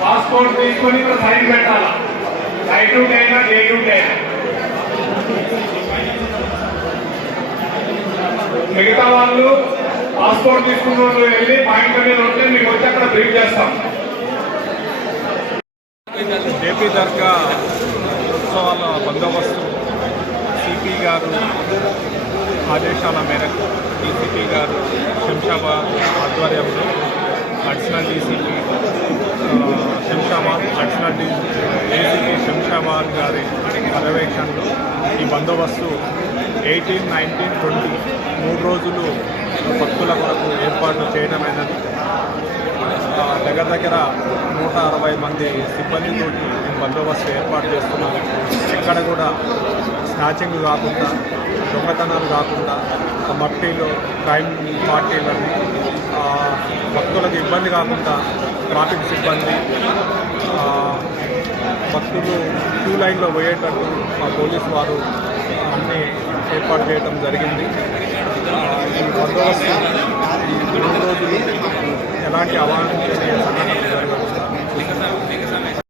Passport తీసుకొని sign పెట్టాలా, night duty అయినా డే డ్యూటీ అయినా. మిగతా వాళ్ళు పాస్పోర్ట్ తీసుకున్న వాళ్ళు వెళ్ళి పాయింట్ మీద ఉంటే మీకు వచ్చి అక్కడ బ్రీఫ్ చేస్తాం. ఏపీ దర్గా ఉత్సవాల బందోబస్తు సిపి గారు ఆదేశాల మేరకు డీసీపీ గారు శంషాబాద్ ఆధ్వర్యంలో additional DCP Shamshabad additional DCP Shamshabad గారి పర్యవేక్షణలో ఈ బందోబస్తు 18, 19, 20 3 రోజులు భక్తుల కొరకు ఏర్పాట్లు చేయడమైనది. దగ్గర 160 మంది సిబ్బందితో బందోబస్తు ఏర్పాటు చేస్తున్నాము. ఎక్కడ కూడా స్నాచింగ్ కాకుండా, దొంగతనాలు కాకుండా, మట్టిలో క్రైమ్ పార్టీలని భక్తులకు ఇబ్బంది కాకుండా ట్రాఫిక్ సిబ్బంది భక్తులు క్యూ లైన్లో పోయేటట్టు పోలీసు వారు అన్నీ ఏర్పాటు చేయడం జరిగింది. ఈ బందోబస్తు ఈ 3 రోజులు ఎలాంటి అవాంఛనీయ సంఘటనలు జరగకుండా